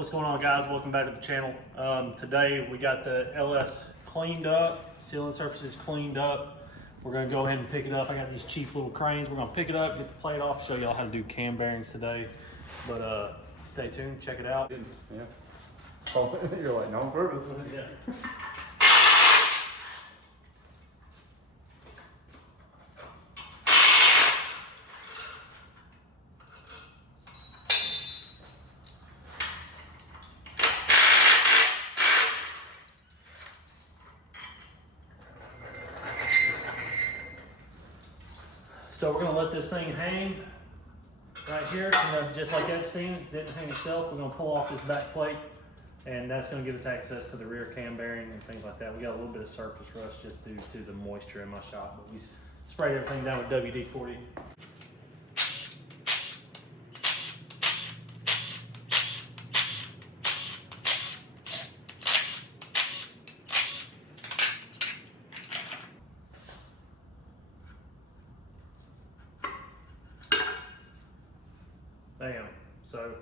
What's going on, guys? Welcome back to the channel. Today we got the LS cleaned up, sealing surfaces cleaned up. We're gonna go ahead and pick it up. I got these cheap little cranes. We're gonna pick it up, get the plate off, show y'all how to do cam bearings today. But stay tuned, check it out. Yeah. Oh, you're like, no on purpose. Yeah. So we're gonna let this thing hang right here, just like that stand. It didn't hang itself. We're gonna pull off this back plate, and that's gonna give us access to the rear cam bearing and things like that. We got a little bit of surface rust just due to the moisture in my shop, but we sprayed everything down with WD-40. Bam. So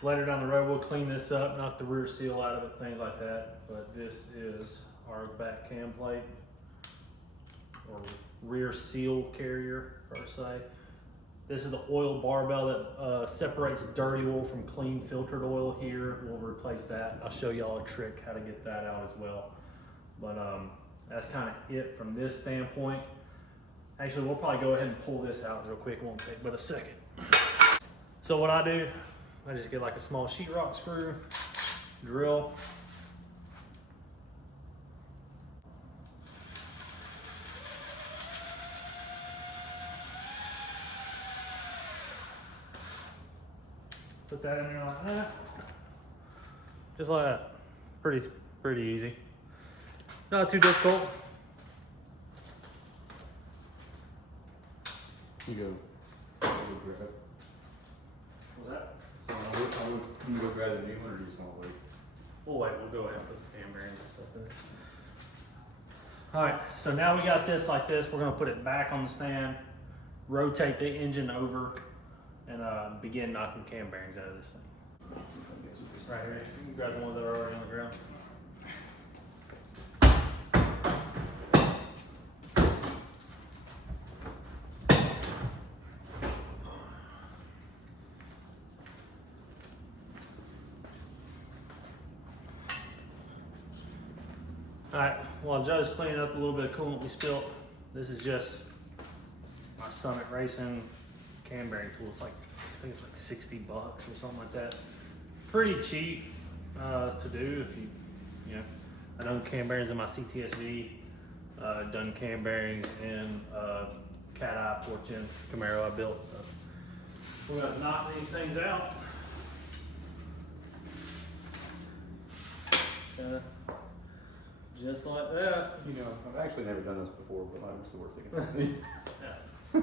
later down the road, we'll clean this up, knock the rear seal out of it, things like that. But this is our back cam plate, or rear seal carrier per se. This is the oil barbell that separates dirty oil from clean filtered oil here. We'll replace that. I'll show y'all a trick how to get that out as well. But that's kind of it from this standpoint. Actually, we'll probably go ahead and pull this out real quick. It won't take but a second. So what I do, I just get like a small sheetrock screw, drill. Put that in there like that. Just like that. Pretty easy. Not too difficult. You go. What's that? So you go grab the new one, or you just want to wait? We'll wait, we'll go ahead and put the cam bearings and stuff in it. All right, so now we got this like this. We're gonna put it back on the stand, rotate the engine over, and begin knocking cam bearings out of this thing. Right here, you can grab the ones that are already on the ground. All right, while Joe's cleaning up a little bit of coolant we spilt, this is just my Summit Racing cam bearing tool. It's like, I think it's like 60 bucks or something like that. Pretty cheap to do if you know. I done cam bearings in my CTSV, done cam bearings in Cat Eye 410 Camaro I built. So we're gonna knock these things out. Just like that. You know, I've actually never done this before, but I'm just the worst thing about me. Yeah.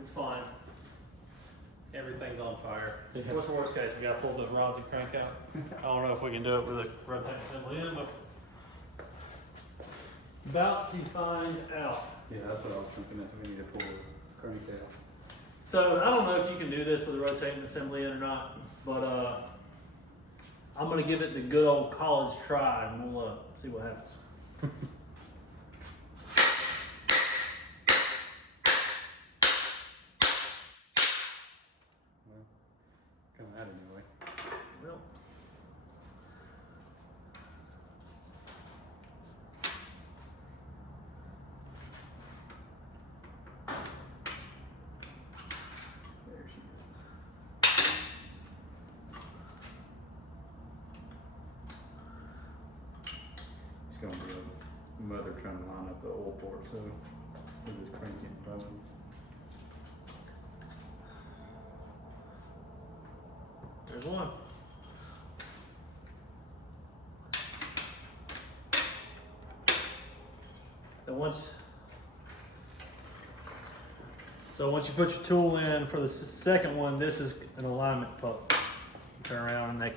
It's fine. Everything's on fire. Yeah. What's the worst case? We gotta pull the rods and crank out. I don't know if we can do it with a rotating assembly in, but about to find out. Yeah, that's what I was thinking, that we need to pull the crank out. So I don't know if you can do this with a rotating assembly in or not, but I'm gonna give it the good old college try, and we'll see what happens. Well, come out anyway. Well, There she is. It's gonna be a mother trying to line up the oil port, so we'll just crank it probably. there's one. And once you put your tool in for the second one, this is an alignment post. Turn around and that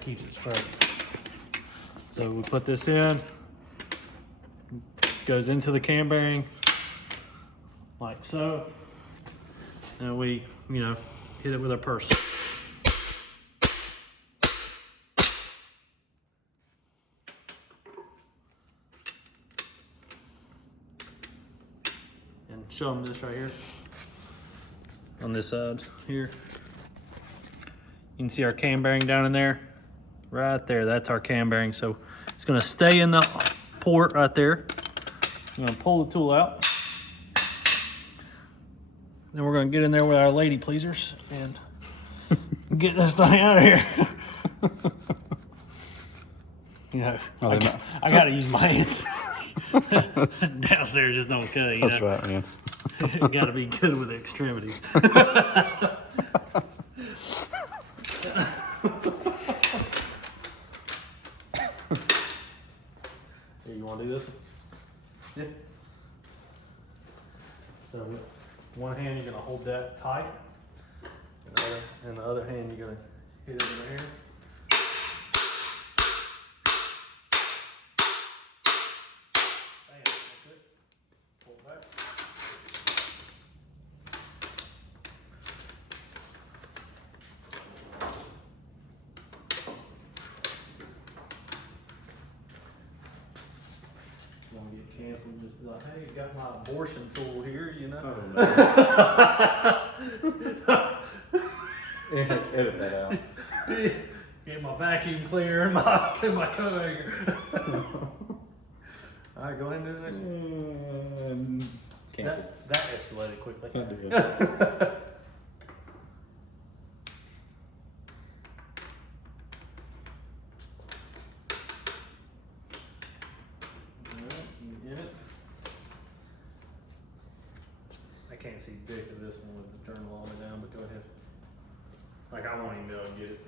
keeps it straight. So we put this in, goes into the cam bearing like so, and we, hit it with our purse. show them this right here. On this side here. You can see our cam bearing down in there. Right there, that's our cam bearing. So it's gonna stay in the port right there. I'm gonna pull the tool out. Then we're gonna get in there with our lady pleasers and get this thing out of here. You know, I gotta use my hands. Downstairs just don't cut. That's right, man. Gotta be good with the extremities. Here, you wanna do this one? Yeah. So with one hand you're gonna hold that tight, and the other hand you're gonna hit it in here. Bam, that's it. Pull it back. Want to get canceled, just be like, hey, got my abortion tool here, you know? Oh, no. Yeah, edit that out. Get my vacuum cleaner and my co-hanger. All right, go ahead and do the next one. Cancel. That escalated quickly. I did. I can't see dick of this one with the journal all the way down, but go ahead. Like, I won't even be able to get it.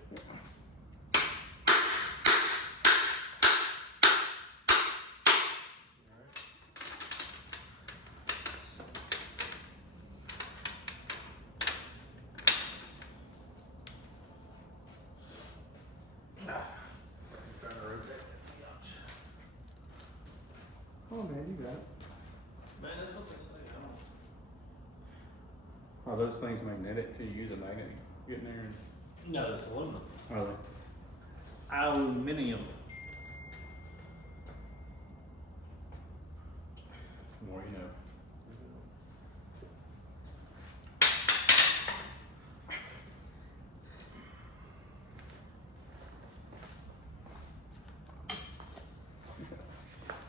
Oh man, you got it. Man, that's what they say. Are those things magnetic to use a magnet? Get in there and. No, that's aluminum. Are they? Aluminium. The more you know.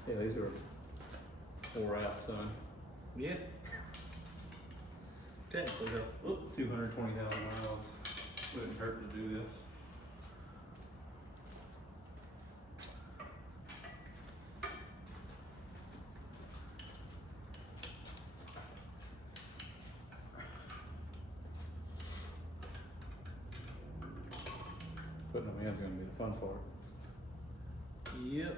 Yeah, these are 4 out, son. Yeah. Technically, though. Oop. 220,000 miles. Wouldn't hurt to do this. Putting them in is going to be the fun part. Yep.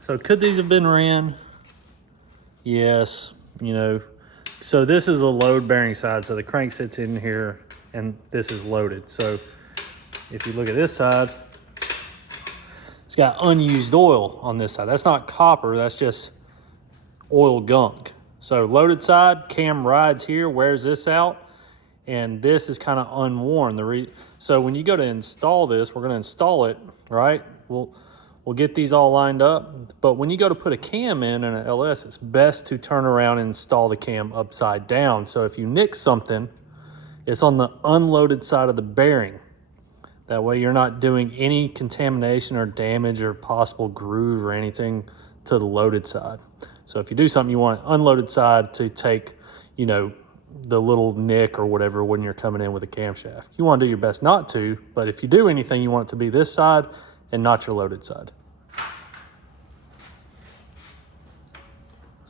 So could these have been ran? Yes, you know. So this is a load bearing side. So the crank sits in here and this is loaded. So if you look at this side, it's got unused oil on this side. That's not copper, that's just oil gunk. So loaded side, cam rides here, wears this out, and this is kind of unworn. So when you go to install this, we're gonna install it, right? We'll get these all lined up, but when you go to put a cam in an LS, it's best to turn around and install the cam upside down. So if you nick something, it's on the unloaded side of the bearing. That way you're not doing any contamination or damage or possible groove or anything to the loaded side. So if you do something, you want an unloaded side to take, you know, the little nick or whatever when you're coming in with a camshaft. You want to do your best not to, but if you do anything, you want it to be this side and not your loaded side.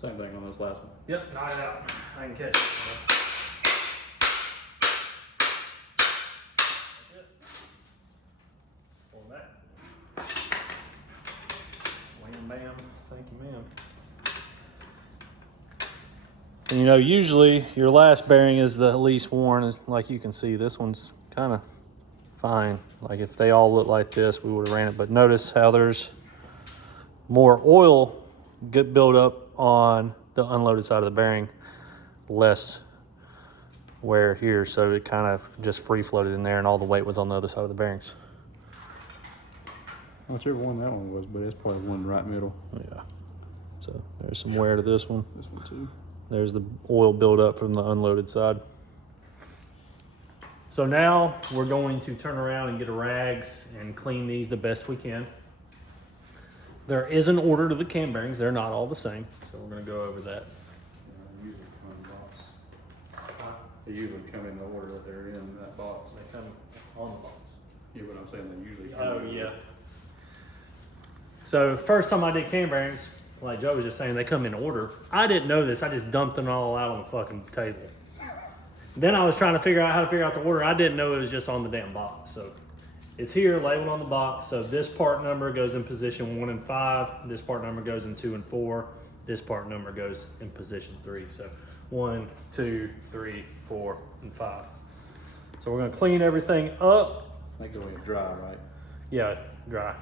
Same thing on this last one. Yep, knock it out. I can catch it. That's it. Pull it back. Wham, bam. Thank you, ma'am. And you know, usually your last bearing is the least worn. Like you can see, this one's kind of fine. Like if they all look like this, we would have ran it. But notice how there's more oil get built up on the unloaded side of the bearing, less wear here, so it kind of just free floated in there and all the weight was on the other side of the bearings. Whichever one that one was, but it's probably one right middle. Yeah. So there's some wear to this one. This one too. There's the oil buildup from the unloaded side. So now we're going to turn around and get a rags and clean these the best we can. There is an order to the cam bearings. They're not all the same. So we're going to go over that. Usually come in the box. They usually come in the order that they're in that box. They come on the box. You know what I'm saying? They usually come Oh, in. yeah. So first time I did cam bearings, like Joe was just saying, they come in order. I didn't know this. I just dumped them all out on the fucking table. Then I was trying to figure out how to figure out the order. I didn't know it was just on the damn box. So it's here labeled on the box. So this part number goes in position 1 and 5. This part number goes in 2 and 4. This part number goes in position 3. So 1, 2, 3, 4, and 5. So we're gonna clean everything up. They go in dry, right? Yeah, dry.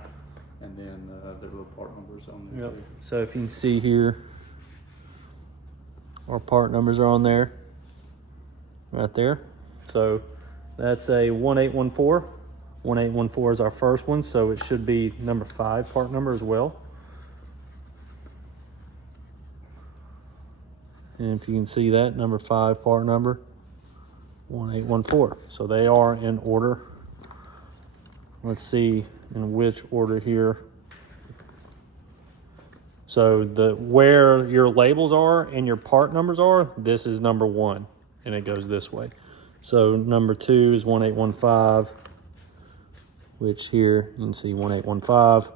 And then their little part numbers on there. Yep. Too. So if you can see here, our part numbers are on there, right there. So that's a 1814. 1814 is our first one, so it should be number 5 part number as well. And if you can see that, number 5 part number, 1814. So they are in order. Let's see in which order here. So where your labels are and your part numbers are, this is number 1, and it goes this way. So number 2 is 1815, which here you can see 1815.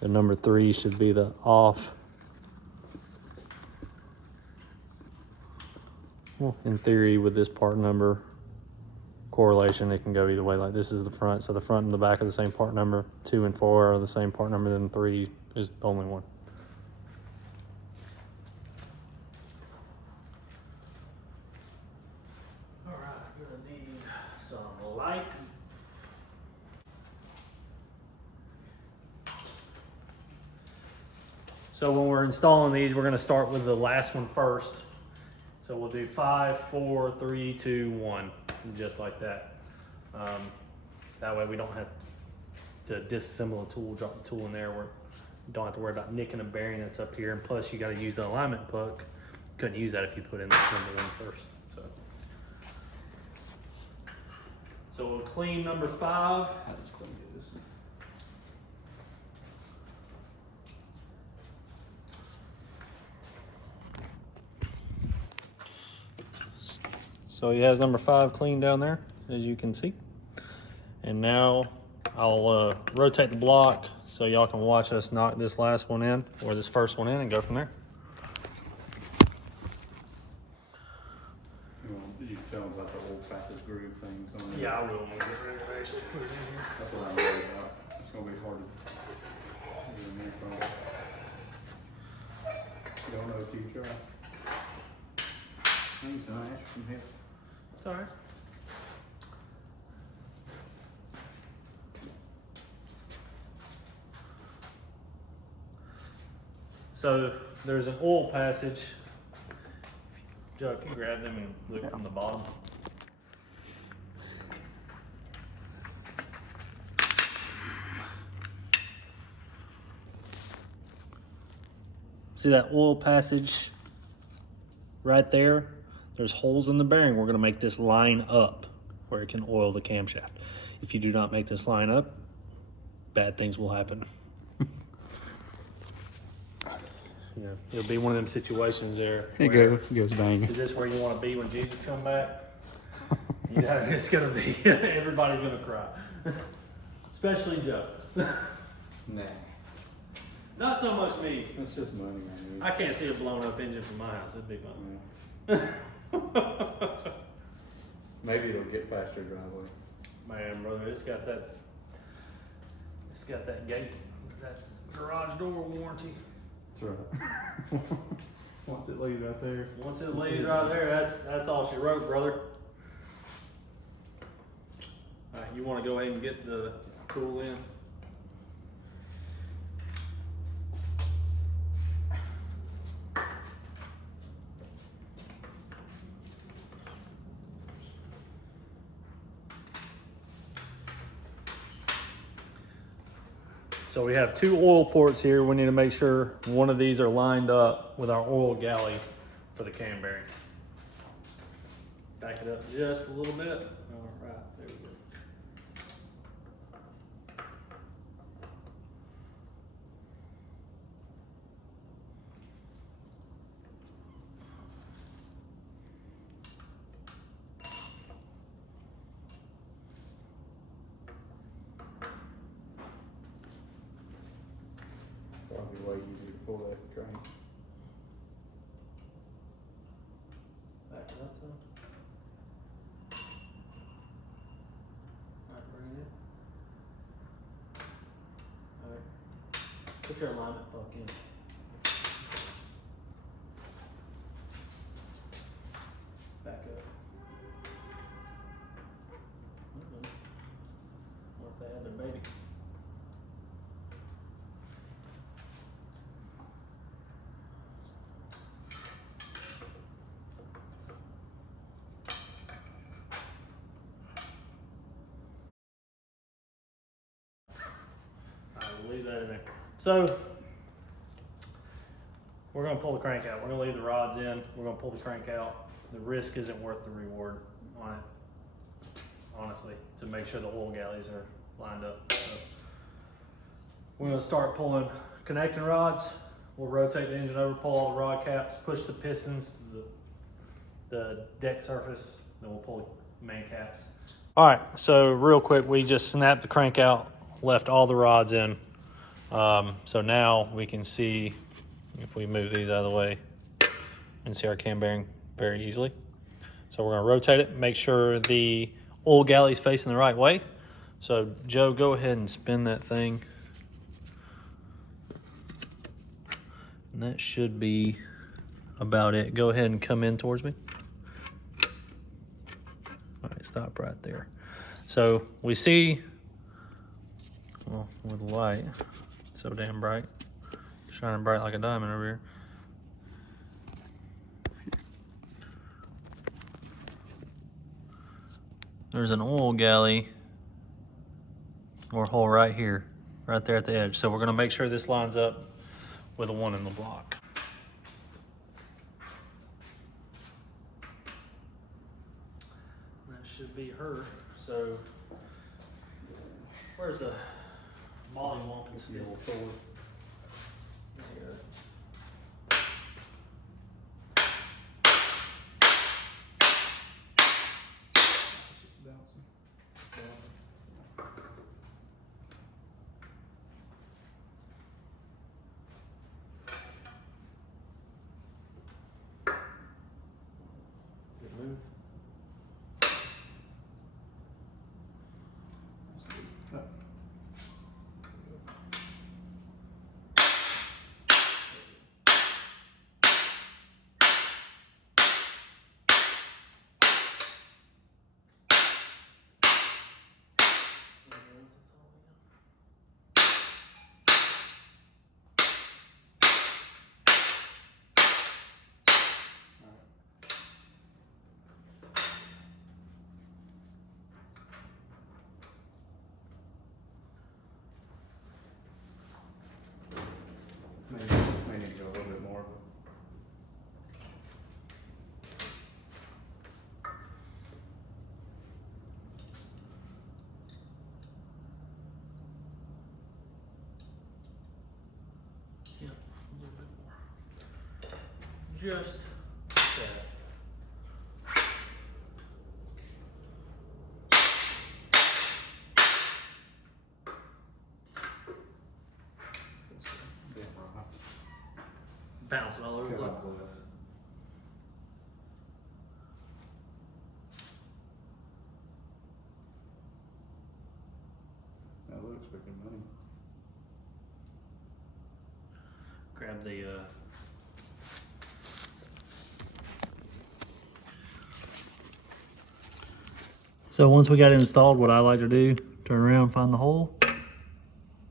And number 3 should be the off. Well, in theory, with this part number correlation, it can go either way. Like this is the front, so the front and the back are the same part number. 2 and 4 are the same part number, then 3 is the only one. All right, we're gonna need some light. So when we're installing these, we're gonna start with the last one first. So we'll do 5, 4, 3, 2, 1, just like that. That way we don't have to disassemble a tool, drop the tool in there. We don't have to worry about nicking a bearing that's up here. And plus you gotta use the alignment puck. Couldn't use that if you put in this number 1 first. So we'll clean number 5. I just couldn't get this. So he has number 5 clean down there, as you can see. And now I'll rotate the block so y'all can watch us knock this last one in, or this first one in, and go from there. Did you tell them about the old package groove things on there? Yeah, I will. Get ready to actually put it in here. That's what I'm worried about. It's gonna be hard to get in there from. You don't know if you try. Thanks, can I ask you some help? It's all right. So there's an oil passage. Joe, if you grab them and look from the bottom. See that oil passage right there? There's holes in the bearing. We're gonna make this line up where it can oil the camshaft. If you do not make this line up, bad things will happen. Yeah, it'll be one of them situations there. It goes bang. Is this where you want to be when Jesus come back? Yeah, it's gonna be. Everybody's gonna cry, especially Joe. Nah, Not so much me. that's just money. I mean. I can't see a blown up engine from my house. It'd be fun. Maybe it'll get past your driveway. Man, brother, it's got that gate, that garage door warranty. That's right. Once it leaves right there. Once it lays right there, that's all she wrote, brother. All right, you want to go ahead and get the tool in? So we have 2 oil ports here. We need to make sure one of these are lined up with our oil galley for the cam bearing. Back it up just a little bit. All right, there we go. Probably way easier to pull that crank. Back it up some. All right, bring it in. All right, put your alignment plug in. Back up. What if they had their baby? We'll leave that in there. So we're gonna pull the crank out. We're gonna leave the rods in. We're gonna pull the crank out. The risk isn't worth the reward on it, honestly, to make sure the oil galleys are lined up. So we're gonna start pulling connecting rods. We'll rotate the engine over, pull all the rod caps, push the pistons to the deck surface, then we'll pull the main caps. All right, so real quick, we just snapped the crank out, left all the rods in. So now we can see, if we move these out of the way, and see our cam bearing very easily. So we're gonna rotate it, make sure the oil galley's facing the right way. So Joe, go ahead and spin that thing. And that should be about it. Go ahead and come in towards me. All right, stop right there. So we see, well, with the light, so damn bright, shining bright like a diamond over here. There's an oil galley or hole right here, right there at the edge. So we're gonna make sure this lines up with a 1 in the block. That should be her. So where's the molly wonkin still forward? Here. She's bouncing. Good move. May need to go a little bit more. Yeah, a little bit more. Just that. Damn rods. Bouncing all over the place. God bless. That looks freaking money. Grab the So once we got it installed, what I like to do, turn around, find the hole,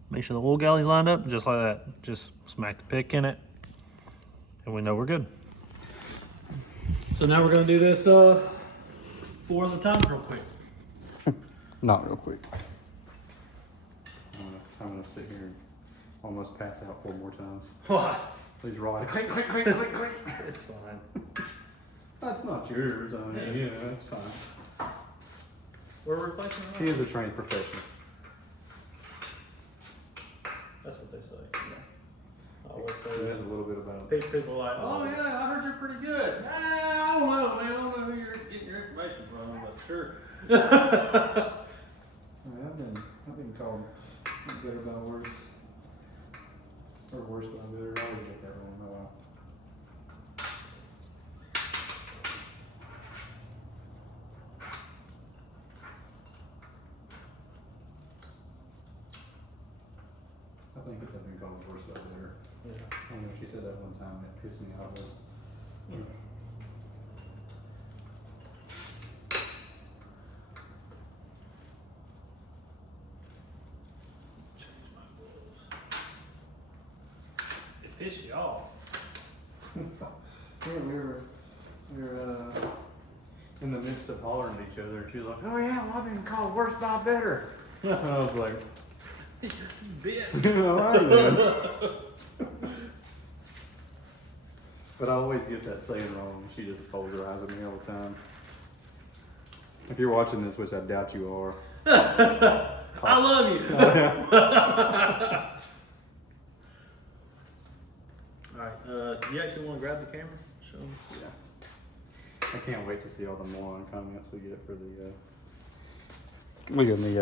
make sure the oil galley's lined up, just like that. Just smack the pick in it, and we know we're good. So now we're gonna do this 4 of the times real quick. Not real quick. I'm gonna sit here and almost pass out 4 more times. Why? Please ride. Clink, clink, clink, clink, clink. It's fine. That's not yours. I mean, yeah, that's fine. We're replacing She it. is a trained professional. That's what they say. Yeah. I always It say is that. a little bit about People are like, oh yeah, I heard you're pretty good. I don't know, man. I don't know who you're getting your information from, but sure. I've been called better by worse. Or worse by better. I always get that wrong. Oh well. I think it's I've been called worse by better. Yeah. I know she said that one time, it pissed me off. Change my gloves. It pissed you off. Yeah, we were in the midst of hollering at each other, and she was like, "Oh yeah, well, I've been called worse by better." And I was like, Bitch. "I know." But I always get that saying wrong. She just rolls her eyes at me all the time. If you're watching this, which I doubt you are, I love you. Alright, you actually want to grab the camera? Show them. yeah. I can't wait to see all the moron comments we get for the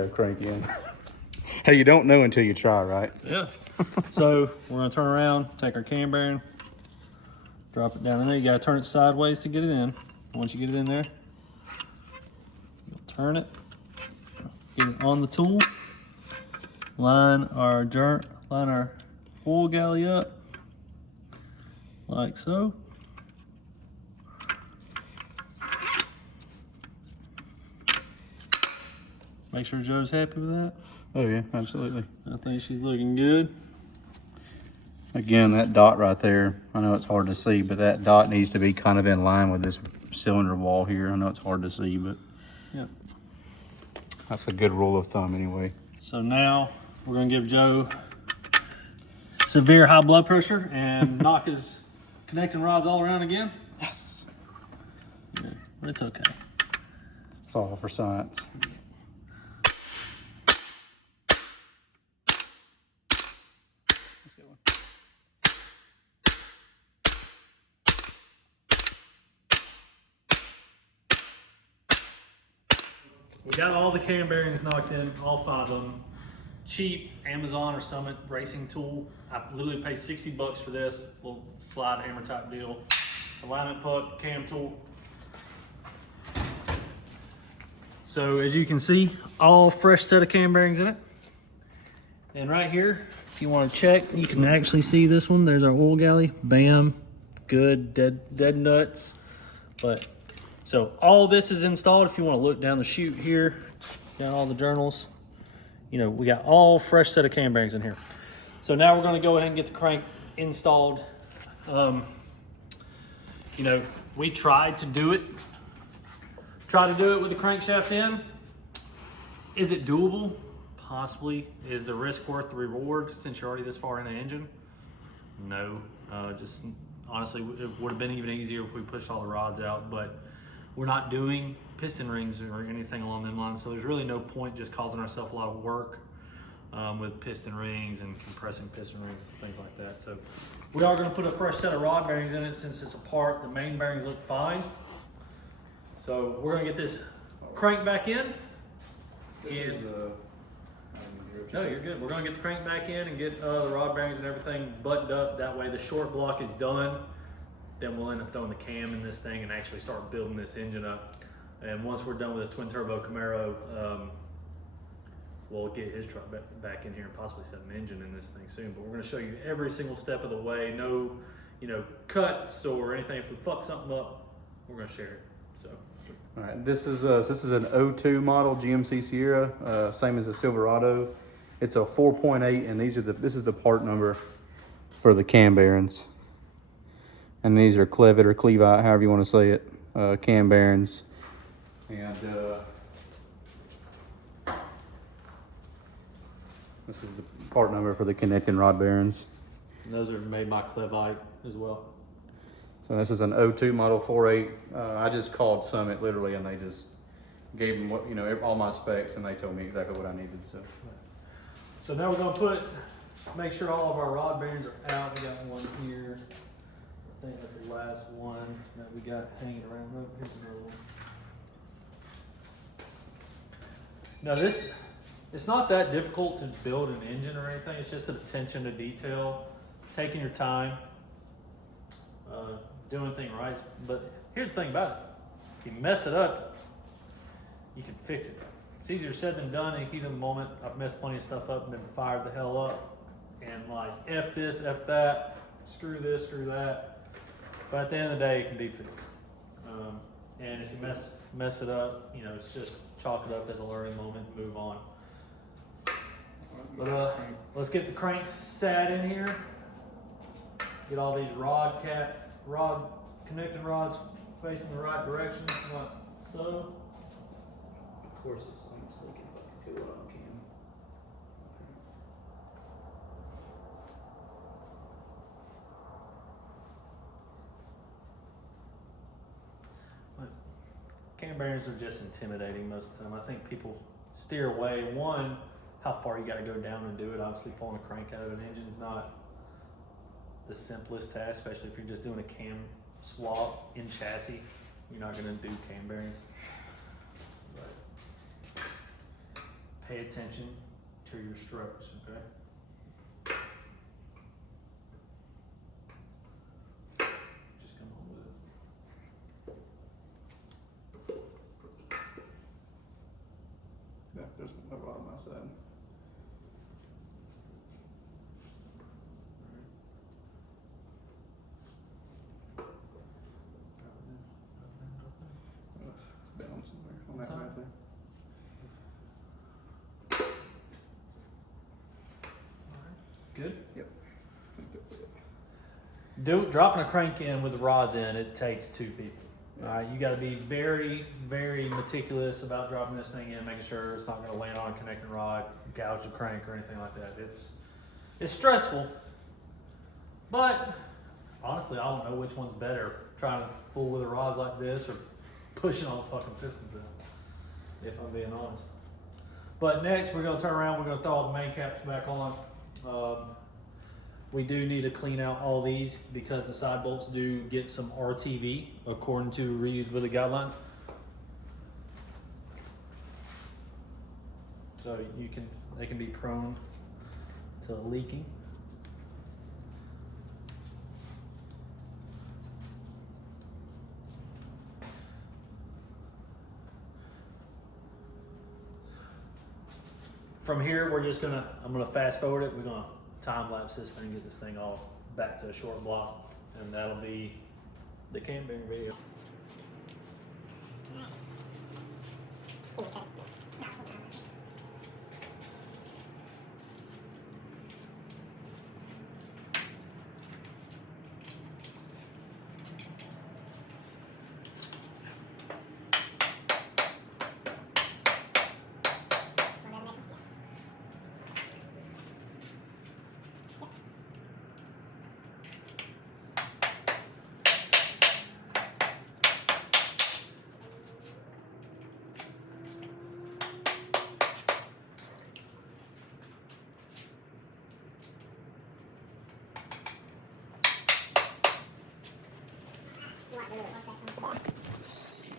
crank in. Hey, you don't know until you try, right? Yeah. So we're gonna turn around, take our cam bearing, drop it down in there. You gotta turn it sideways to get it in. Once you get it in there, you'll turn it, get it on the tool, line our oil galley up like so. Make sure Joe's happy with that. Oh yeah, absolutely. I think she's looking good. Again, that dot right there, I know it's hard to see, but that dot needs to be kind of in line with this cylinder wall here. I know it's hard to see, but Yeah. that's a good rule of thumb anyway. So now we're gonna give Joe severe high blood pressure and knock his connecting rods all around again. Yes. Yeah, but it's okay. It's all for science. Let's get one. We got all the cam bearings knocked in, all 5 of them. Cheap Amazon or Summit racing tool. I literally paid 60 bucks for this little slide hammer type deal. Alignment puck, cam tool. So as you can see, all fresh set of cam bearings in it. And right here, if you want to check, you can actually see this one. There's our oil galley. Bam, good, dead nuts. But so all this is installed. If you want to look down the chute here, down all the journals, you know, we got all fresh set of cam bearings in here. So now we're going to go ahead and get the crank installed. You know, we tried to do it with the crankshaft in. Is it doable? Possibly. Is the risk worth the reward since you're already this far in the engine? No. Just honestly, it would have been even easier if we pushed all the rods out, but we're not doing piston rings or anything along them lines, so there's really no point just causing ourselves a lot of work with piston rings and compressing piston rings and things like that. So we are going to put a fresh set of rod bearings in it since it's apart. The main bearings look fine. So we're going to get this crank back in. No, you're good. We're going to get the crank back in and get the rod bearings and everything buttoned up. That way the short block is done. Then we'll end up throwing the cam in this thing and actually start building this engine up. And once we're done with this twin turbo Camaro, we'll get his truck back in here and possibly set an engine in this thing soon. But we're going to show you every single step of the way. No, cuts or anything. If we fuck something up, we're going to share it. So. All right, this is an 02 model GMC Sierra, same as a Silverado. It's a 4.8, and this is the part number for the cam bearings. And these are Clevitt or Clevite, however you want to say it, cam bearings. And this is part number for the connecting rod bearings. And those are made by Clevite as well. So this is an 02 model 4.8. I just called Summit literally, and they just gave them what, you know, all my specs, and they told me exactly what I needed. So now we're gonna make sure all of our rod bearings are out. We got one here. I think that's the last one that we got hanging around. Oh, here's another one. Now it's not that difficult to build an engine or anything. It's just an attention to detail, taking your time, doing things right. But here's the thing about it. If you mess it up, you can fix it. It's easier said than done in the heat of the moment. I've messed plenty of stuff up and then fired the hell up. And like, F this, F that, screw this, screw that. But at the end of the day, it can be fixed. And if you mess it up, you know, it's just chalk it up as a learning moment and move on. But let's get the cranks sat in here. Get all these connecting rods facing the right direction, like so. Of course, this thing's leaking. If I can cool it, I can. But cam bearings are just intimidating most of the time. I think people steer away. One, how far you got to go down and do it. Obviously, pulling a crank out of an engine is not the simplest task, especially if you're just doing a cam swap in chassis. You're not going to do cam bearings. But pay attention to your strokes, okay? Just come on with it. Yeah, there's a rod on my side. It's down somewhere on that right there. Good? Yep. I think that's it. Dropping a crank in with the rods in, it takes two people. All right, you got to be very, very meticulous about dropping this thing in, making sure it's not going to land on a connecting rod, gouge the crank, or anything like that. It's stressful, but honestly, I don't know which one's better, trying to fool with the rods like this or pushing all the fucking pistons in, if I'm being honest. But next, we're going to turn around, we're going to throw all the main caps back on. We do need to clean out all these because the side bolts do get some RTV according to reusability guidelines. So they can be prone to leaking. From here, I'm gonna fast forward it. We're gonna time lapse this thing, get this thing all back to a short block, and that'll be the cam bearing video.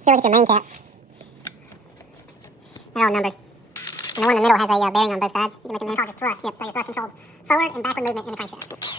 If you look at your main caps, they're all numbered. And the one in the middle has a bearing on both sides. You can make them called your thrust. Yep, so your thrust controls forward and backward movement in the crankshaft.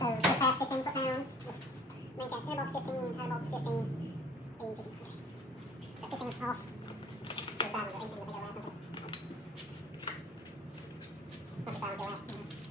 So just past 15 foot-pounds. Main caps, air bolts 15, power bolts 15. So 15 off. The side ones are 18, the bigger last one. Put the side ones go last.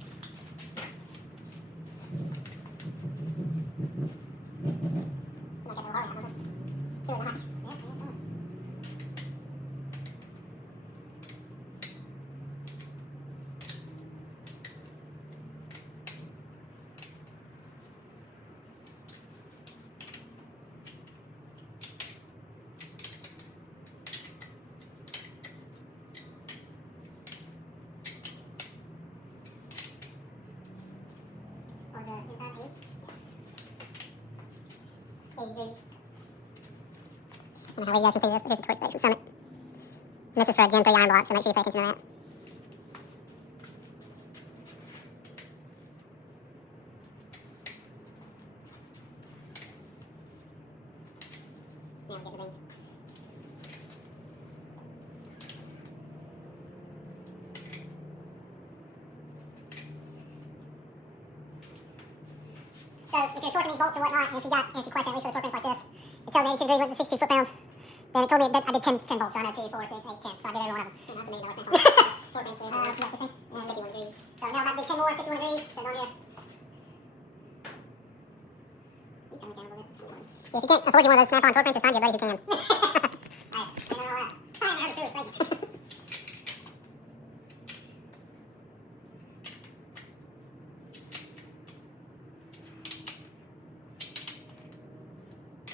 80 degrees. And hopefully you guys can see this. Here's the torch space from Summit. And this is for a Gen 3 iron block, so make sure you pay attention to that. Now we get the beans. So if you're torquing these bolts or whatnot, and if you question at least for the torque wrench like this, it tells me 82 degrees went to 62 foot-pounds. Then it told me that I did 10 bolts, so I know 2, 4, 6, 8, 10. So I did every one of them. And that's $1 million thing. Torque wrench there. Yeah, 50. And 51 degrees. So now I'm about to do 10 more, 51 degrees. So down here. You turn the camera a little bit. Yeah, if you can't afford you one of those snap-on torque wrenches, find you a buddy who can. Alright, I know all that. I heard the truth, thank you.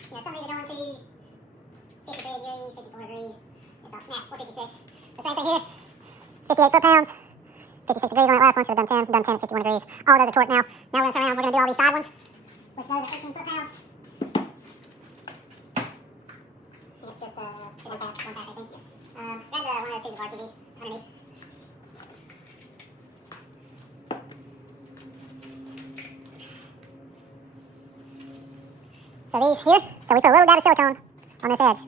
You know, some of these are going to 53 degrees, 54 degrees. It's up, yeah, 456. The same thing here. 58 foot-pounds. 56 degrees on that last one, should have done 10. Done 10, 51 degrees. All of those are torqued now. Now we're going to turn around, we're going to do all these side ones, which those are 18 foot-pounds. It's just one pass, I think. Grab one of those tubes of RTV underneath. So these here, so we put a little dab of silicone on this edge.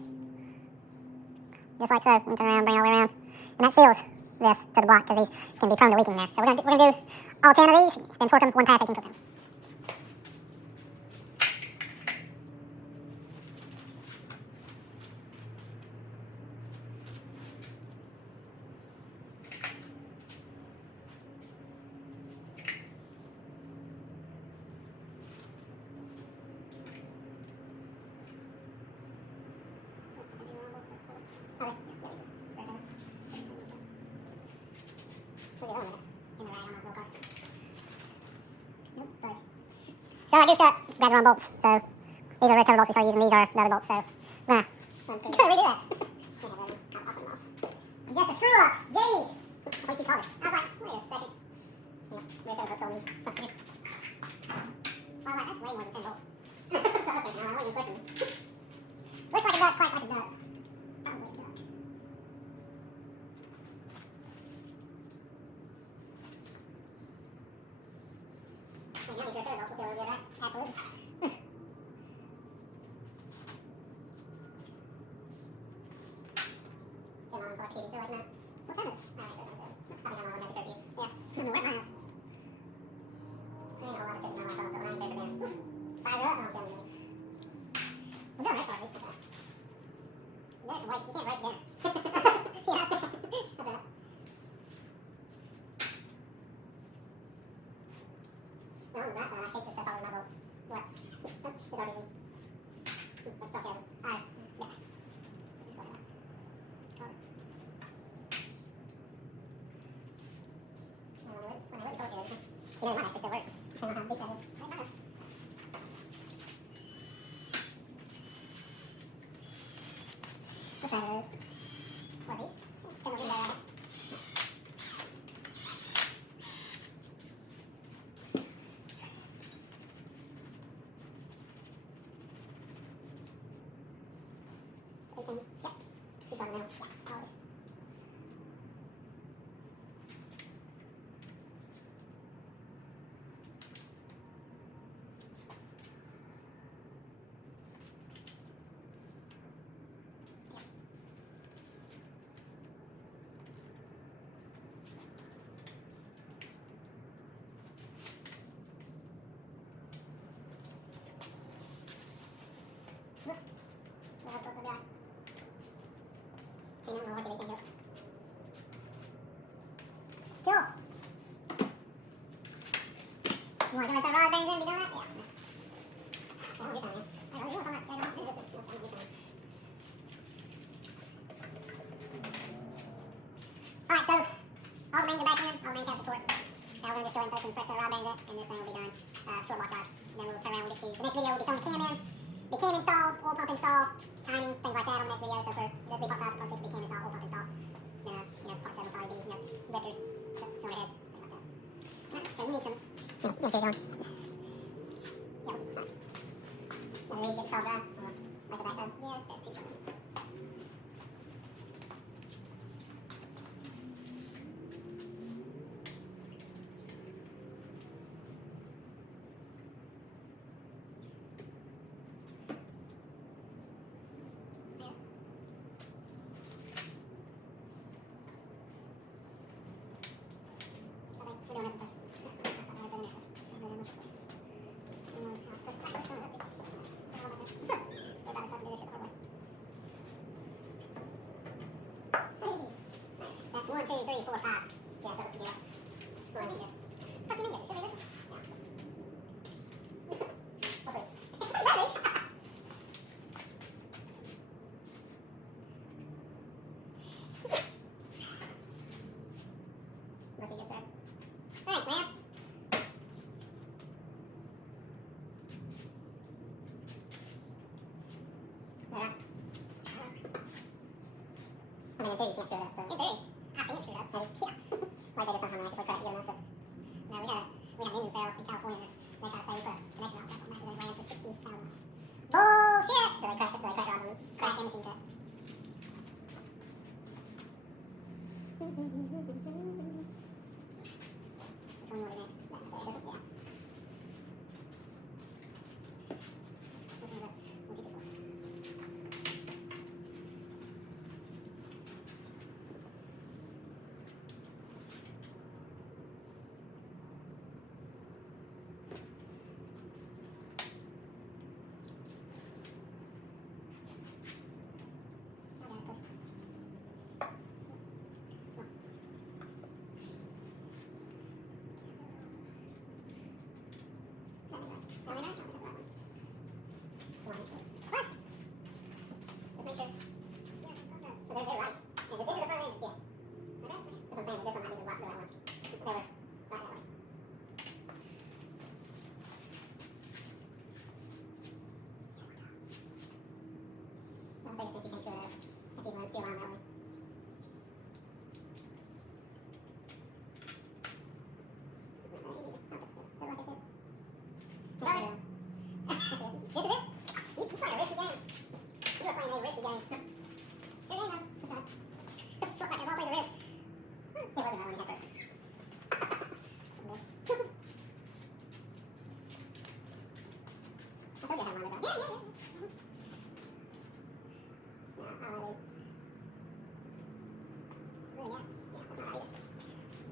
Just like so. And turn around, bring it all the way around. And that seals this to the block because these can be prone to leaking there. So we're gonna do all 10 of these, then torque them one pass 18 foot-pounds. So I goofed up, grabbed the wrong bolts. So these are the recover bolts we started using. These are the other bolts. So nah, you gotta redo that. Just a screw up. Jeez. What did you call it? I was like, wait a second. Yeah, recover bolts on these. I was like, that's way more than 10 bolts. So I was like, no, I wasn't even questioning. Looks like a duck, quite like a duck. Probably a duck. And now these recover bolts, we'll see what we'll do, right? Absolutely. So I can keep it like that. What time is it? Alright, that's not good. I think I'm on a curfew. Yeah, I'm gonna work my house. There ain't a whole lot of pissing on my phone, but when I ain't there for them. Fire her up, I'm telling you. We're done right for a week. Dinner's white. You can't race dinner. Yeah, that's right. Well, on the right side, I take this stuff all over my bolts. What? It's already. It's sarcasm. Alright, yeah. Just let it out. Got it. It doesn't matter if it still works. I don't know how big that is. It doesn't matter. What size are those? What, these? Some of these are... Yeah. These are in the middle. Yeah, all this. Whoops. We'll have to work with that. Hang on, we'll work it, we can do it. Cool. You want to let that rod bearings in, be done that? Yeah. I don't do something. I don't do something. I don't do something. Alright, so all the mains are back in, all the main caps are torqued. Now we're going to just go ahead and put some fresh rod bearings in, and this thing will be done. Short block guys. And then we'll turn around and get to the next video. We'll be throwing the cam in, the cam install, oil pump install, timing, things like that on the next video. So for this will be part 5, part 6 will be cam install, oil pump install. Part 7 will probably be lifters, cylinder heads, things like that. Alright, so you need some. Let's keep going. Yeah, we'll keep it. And these get this all dry. mean, in theory, you can't screw it up. So in theory, I've seen it screwed up. Yeah. Like they did some harmonic, so crack good enough to. No, we had an engine fail in California. They tried to say we put a connection out back on that, and it ran for 60,000. Bullshit! So they cracked it. So they cracked it on the crack and machine cut. Which one you want to do next? That right there. This one, yeah. Which one is it? 1, 2, 3, 4.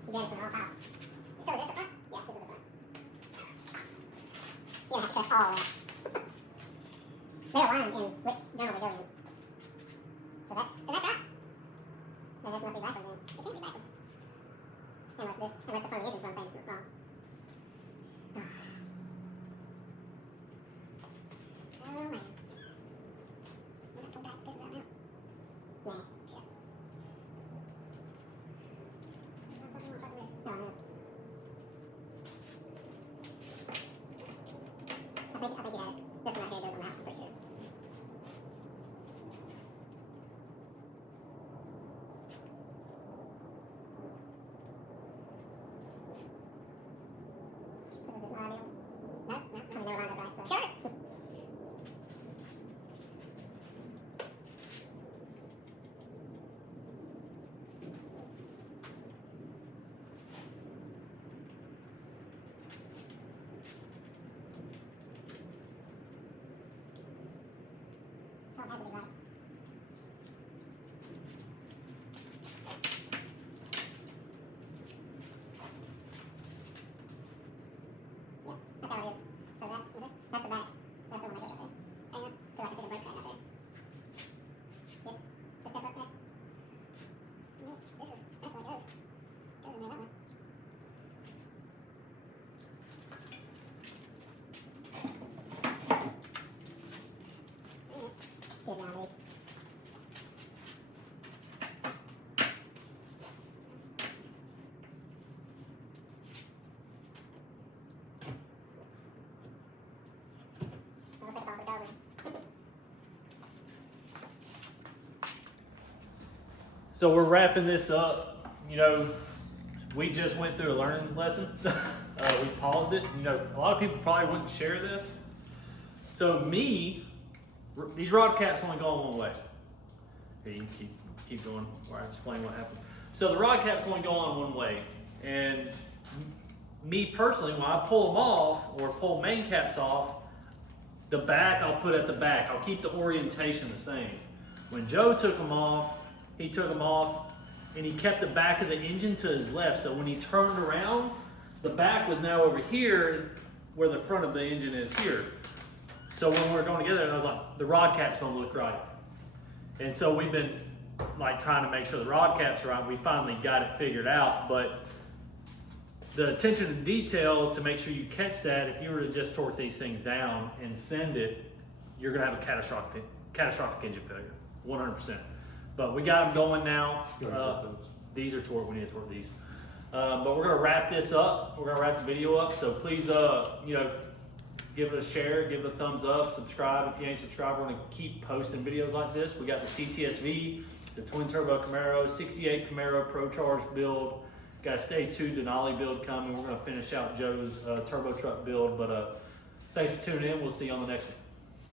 You got it from all out. So is this the front? Yeah, this is the front. You don't have to cut all that. They're aligned in which journal they go in. So that's right. Then this must be backwards then. It can't be backwards. Unless the front of the engine's what I'm saying is wrong. Oh man. I'm gonna come back. This is out now. Yeah, shit. No, no. I think you had it. This one right here goes on out, I'm pretty sure. This is just my audio. No, I mean, never lined up right, so. Sure! Oh, it has to be right. Yeah, that's how it is. So that is it. That's the back. That's the one that goes up there. Hang on. So I can see the brake pad up there. See it? The step up there. Yeah, that's where it goes. Goes in there that way. Good now, Lee. Looks like it all goes. So we're wrapping this up. You know, we just went through a learning lesson. We paused it. You know, a lot of people probably wouldn't share this. So these rod caps only go on one way. Here, you keep going while I explain what happened. So the rod caps only go on one way. And me personally, when I pull them off or pull main caps off, the back I'll put at the back. I'll keep the orientation the same. When Joe took them off, he took them off and he kept the back of the engine to his left. So when he turned around, the back was now over here where the front of the engine is here. So when we were going together, I was like, the rod caps don't look right. And so we've been like trying to make sure the rod caps are right. We finally got it figured out, but the attention to detail to make sure you catch that, if you were to just torque these things down and send it, you're gonna have a catastrophic engine failure, 100%. But we got them going now. These are torqued, we need to torque these. But we're gonna wrap this up. We're gonna wrap the video up. So please, you know, give it a share, give it a thumbs up, subscribe if you ain't subscribed. We're gonna keep posting videos like this. We got the CTSV the twin turbo Camaro, 68 Camaro Pro Charge build. Got a stage 2 Denali build coming. We're gonna finish out Joe's turbo truck build, but thanks for tuning in. We'll see you on the next one.